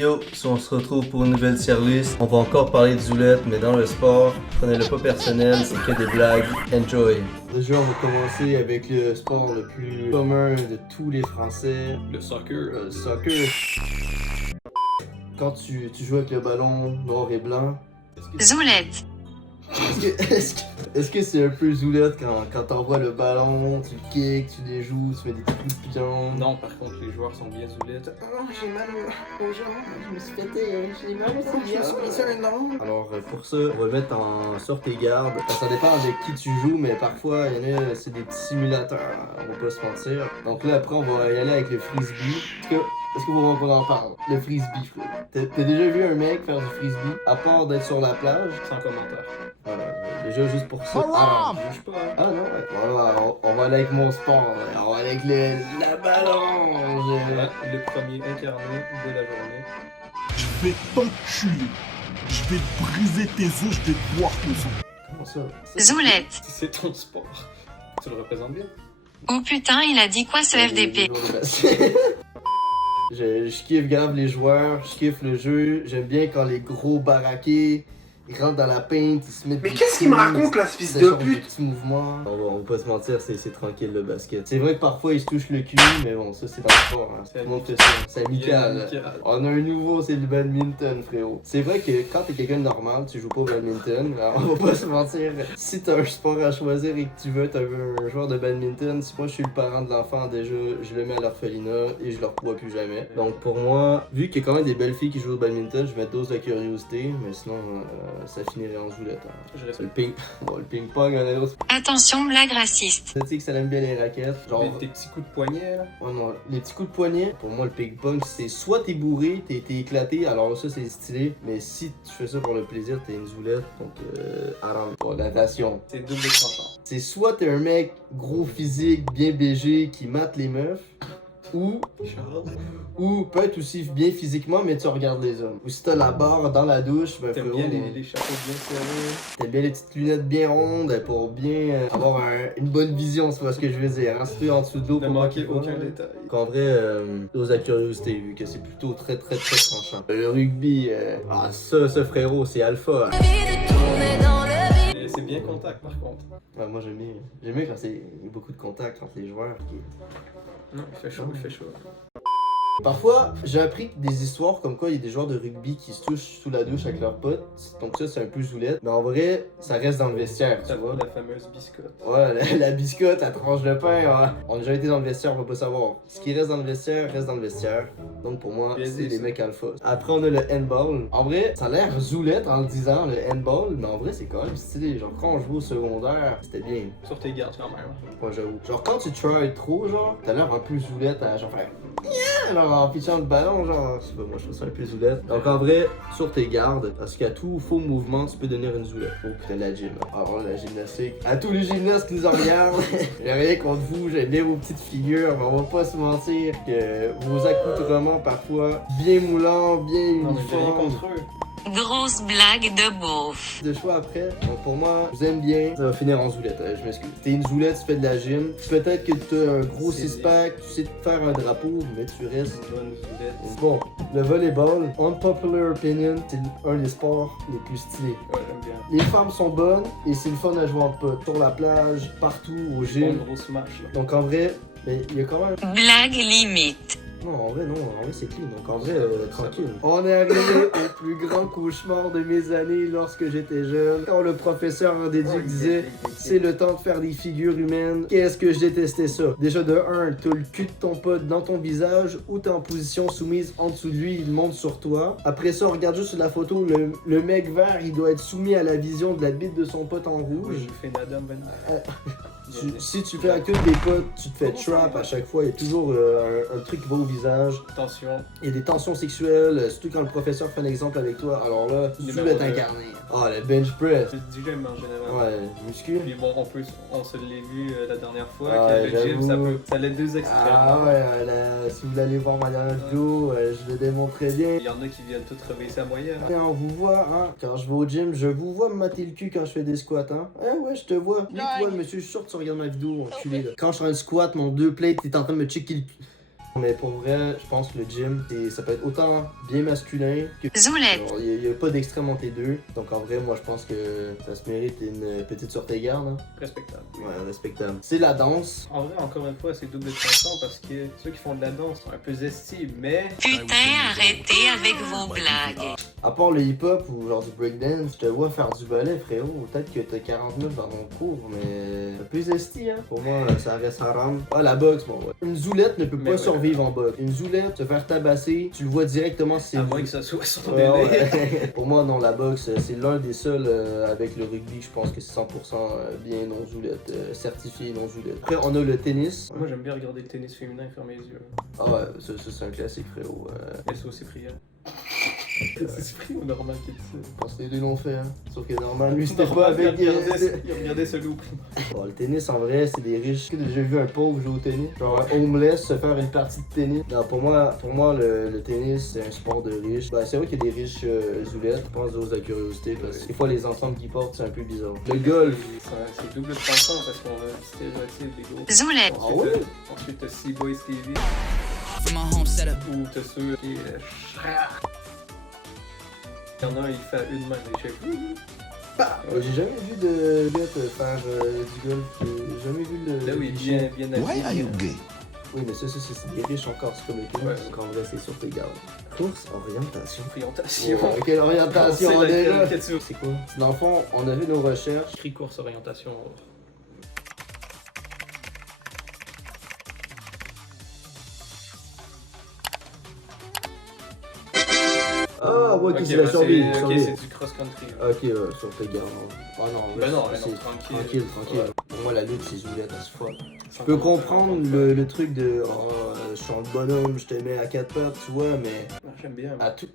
Yo, si on se retrouve pour une nouvelle tier list, on va encore parler de Zoulette, mais dans le sport, prenez-le pas personnel, c'est que des blagues. Enjoy! Déjà, on va commencer avec le sport le plus commun de tous les Français, Le soccer. le soccer. Quand tu joues avec le ballon noir et blanc, Zoulette. est-ce que c'est un peu Zoulette quand t'envoies le ballon, tu le kicks, tu les joues, tu fais des coups de pion? Non, par contre, les joueurs sont bien zoulettes. Oh, j'ai mal aux jambes, je me suis pété, j'ai mal aux Alors pour ça, on va le mettre en sorte et garde. Ça dépend avec qui tu joues, mais parfois il y en a, c'est des petits simulateurs, on va pas se mentir. Donc là après on va y aller avec le frisbee. Est-ce que vous voulez qu'on en parle? Le frisbee, frère. T'as déjà vu un mec faire du frisbee, à part d'être sur la plage? Sans commentaire. Voilà, déjà juste pour ça. Ah, Je juge pas. Hein. ah non, ouais. Voilà, on va aller avec mon sport, là. On va aller avec la ballon. Voilà, le premier incarné de la journée. Je vais t'enculer. Je vais te briser tes os, je vais te boire ton sang. Comment ça? Zoulette. Si c'est ton sport, tu le représentes bien. Oh putain, il a dit quoi ce FDP? Je kiffe grave les joueurs, je kiffe le jeu, j'aime bien quand les gros baraqués, ils rentrent dans la paint, ils se mettent. Mais qu'est-ce qu'il me raconte là, ce fils de pute? Petits mouvements. On va pas se mentir, c'est tranquille le basket. C'est vrai que parfois ils se touchent le cul, mais bon, ça c'est dans le sport. Hein. Tout le monde fait ça. C'est amical. On a un nouveau, c'est le badminton, frérot. C'est vrai que quand t'es quelqu'un de normal, tu joues pas au badminton. Alors, on va pas se mentir. Si t'as un sport à choisir et que tu veux être un joueur de badminton, si moi je suis le parent de l'enfant, déjà, je le mets à l'orphelinat et je le revois plus jamais. Donc pour moi, vu qu'il y a quand même des belles filles qui jouent au badminton, je vais mettre dose de curiosité, mais sinon, ça finirait en zoulette. Hein. Je reste. Le ping-pong, on a l'autre. Attention, blague raciste. Tu sais que ça aime bien les raquettes. Genre, Tes petits coups de poignet, là. oh non, les petits coups de poignet, pour moi le ping-pong, c'est soit t'es bourré, t'es éclaté, alors ça c'est stylé, mais si tu fais ça pour le plaisir, t'es une zoulette, donc arrête. Bon, natation. C'est double tranchant. C'est soit t'es un mec gros physique, bien BG, qui mate les meufs, ou peut être aussi bien physiquement, mais tu regardes les hommes. Ou si t'as la barre dans la douche, ben T'aimes frérot, bien les chapeaux bien serrés. t'aimes bien les petites lunettes bien rondes pour bien avoir une bonne vision, c'est pas ce que je veux dire. Hein? Si tu es en dessous de l'eau, Ne pour manquer pas aucun détail. qu'en vrai, dose à curiosité, vu que c'est plutôt très tranchant. Le rugby, ça frérot, c'est alpha. Et c'est bien contact, par contre. Ouais, moi j'aime bien quand il y a beaucoup de contact entre les joueurs. Non, il fait chaud, il fait chaud. Parfois, j'ai appris des histoires comme quoi il y a des joueurs de rugby qui se touchent sous la douche avec leurs potes. Donc ça, c'est un peu zoulette. Mais en vrai, ça reste dans le vestiaire, tu vois. La fameuse biscotte. Ouais, la biscotte, la tranche de pain, ouais. On a déjà été dans le vestiaire, on va pas savoir. Ce qui reste dans le vestiaire, reste dans le vestiaire. Donc pour moi, Bien c'est dit, les ça. mecs alpha. Après, on a le handball. En vrai, ça a l'air zoulette en le disant, le handball, mais en vrai, c'est quand même stylé. Genre, quand on jouait au secondaire, c'était bien. Sur tes gardes, quand même. Ouais, j'avoue. Genre, quand tu try trop, genre, t'as l'air un peu zoulette à genre faire. Alors, en pitchant le ballon, genre, je sais pas, moi je trouve ça un peu zoulette. Donc en vrai, sur tes gardes, parce qu'à tout faux mouvement, tu peux devenir une zoulette. Oh putain, la gym. Alors la gymnastique. À tous les gymnastes qui nous en regardent, j'ai rien contre vous, j'aime bien vos petites figures, mais on va pas se mentir que vos accoutrements parfois bien moulants, bien Non, mais j'ai rien uniformes. contre eux. Grosse blague de beauf. De choix après. Donc pour moi, je vous aime bien. Ça va finir en zoulette, je m'excuse. T'es une zoulette, tu fais de la gym. Peut-être que t'as un gros C'est six-pack, tu sais te faire un drapeau, mais tu restes. Bonne zoulette. Bon, le volleyball, unpopular opinion, c'est un des sports les plus stylés. Ouais, j'aime bien. Les femmes sont bonnes et c'est le fun à jouer en potes. Sur la plage, partout, au Bonne gym. grosse marche, là. Donc en vrai, mais il y a quand même. Blague limite. Non, en vrai, c'est clean. Donc en vrai, tranquille. On est arrivé au plus grand cauchemar de mes années lorsque j'étais jeune. Quand le professeur d'éduc disait c'est le temps de faire des figures humaines, qu'est-ce que je détestais ça. Déjà de 1, t'as le cul de ton pote dans ton visage ou t'es en position soumise en dessous de lui, il monte sur toi. Après ça, regarde juste la photo, le mec vert, il doit être soumis à la vision de la bite de son pote en Oui, rouge. je fais Nadam Ben. Si tu fais avec des potes, tu te fais trap à chaque fois, il y a toujours un truc qui va au visage. Attention. Il y a des tensions sexuelles, surtout quand le professeur fait un exemple avec toi. Alors là, tu Numéro veux être deux. incarné. Ah, le bench press. C'est du gym en général. Ouais, muscu. Puis bon, on se l'est vu la dernière fois, Ah, que le gym, j'avoue. ça a les deux extrêmes. Ah ouais, si vous allez voir ma dernière vidéo, je le démontrais bien. Il y en a qui viennent tout réveiller sa moyenne. Et on vous voit, hein. Quand je vais au gym, je vous vois me mater le cul quand je fais des squats, hein. Ouais, je te vois. Oui, toi, monsieur, je suis sûr que tu regardes ma vidéo, enculé, là. Quand je fais un squat, mon 2 plates, t'es en train de me checker le cul. Mais pour vrai, je pense que le gym, ça peut être autant bien masculin que... Zoulette. Il n'y a pas d'extrême entre les deux. Donc en vrai, moi je pense que ça se mérite une petite sortie garde. Hein. Respectable. Ouais, respectable. C'est la danse. En vrai, encore une fois, c'est double tranchant parce que ceux qui font de la danse sont un peu zesty, mais... Putain, arrêtez avec vos blagues. À part le hip-hop ou genre du breakdance, je te vois faire du ballet, frérot. Peut-être que t'as 49 dans ton cours, mais c'est plus esti, hein. Pour moi, ça reste haram. Ah, la boxe, bon, ouais. Une zoulette ne peut pas survivre en boxe. Une zoulette, se faire tabasser, tu le vois directement si c'est... À moins que ça soit son Ouais, bébé. ouais. Pour moi, non, la boxe, c'est l'un des seuls avec le rugby, je pense que c'est 100% bien non-zoulette, certifié non-zoulette. Après, on a le tennis. Moi, j'aime bien regarder le tennis féminin et fermer les yeux. Ah ouais, ça c'est un classique, frérot. SO Cyprien. C'est Cyprien ou Normand qui dit ça? Je pense que les deux l'ont fait, hein. Sauf que normal, lui, c'était Normand, pas avec... il regardait ce loup. Bon, le tennis, en vrai, c'est des riches. J'ai déjà vu un pauvre jouer au tennis. Genre un homeless se faire une partie de tennis. Non, pour moi le tennis, c'est un sport de riches. Ben, c'est vrai qu'il y a des riches zoulettes. Je pense dose de la curiosité parce que des fois, les ensembles qu'ils portent, c'est un peu bizarre. Le golf. C'est double tranchant parce qu'on a le stéréotype des gros. Zoulette. Ah ouais? Ensuite, t'as C-Boy Stevie. Ou t'as ceux qui... Il y en a un, il fait une main des chefs. J'ai jamais vu de gars faire du golf. J'ai jamais vu le. Là où il est bien habillé. gay? Oui, mais ça, c'est des riches encore, c'est comme le tennis. Ouais. Donc en vrai, c'est sur tes gardes. Course, orientation. Orientation. Ouais, quelle orientation On sait déjà? laquelle que tu veux. C'est quoi? Dans le fond, on avait nos recherches. Écrit course orientation. Ah, ouais, Ok, c'est la survie. ok, survie. c'est du cross-country. Ok, sur tes gardes. Ah non, Ben non, c'est tranquille. tranquille. Ouais. Pour moi, la lutte, c'est zoulette à ce fois. Je peux comprendre le truc de je suis le bonhomme, je te mets à quatre pattes, tu vois, mais J'aime bien. à tous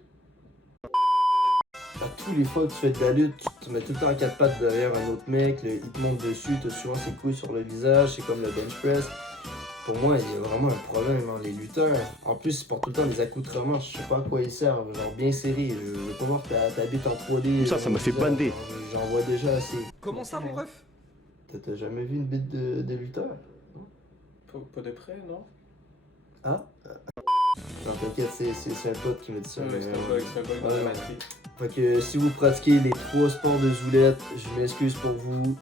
les fois que tu fais de la lutte, tu te mets tout le temps à quatre pattes derrière un autre mec, il te monte dessus, t'as souvent ses couilles sur le visage, c'est comme le bench press. Pour moi, il y a vraiment un problème, hein, les lutteurs. En plus, ils portent tout le temps des accoutrements, je sais pas à quoi ils servent, genre bien serrés. Je veux pas voir ta bite en 3D. Ça me fait bander. J'en vois déjà assez. Comment ça, mon ref? T'as jamais vu une bite de lutteur? Pas de près, non? Ah? Non, t'inquiète, c'est un pote qui m'a dit ça. Ouais, mais, c'est un bug dans la matrice. Fait que si vous pratiquez les trois sports de zoulette, je m'excuse pour vous.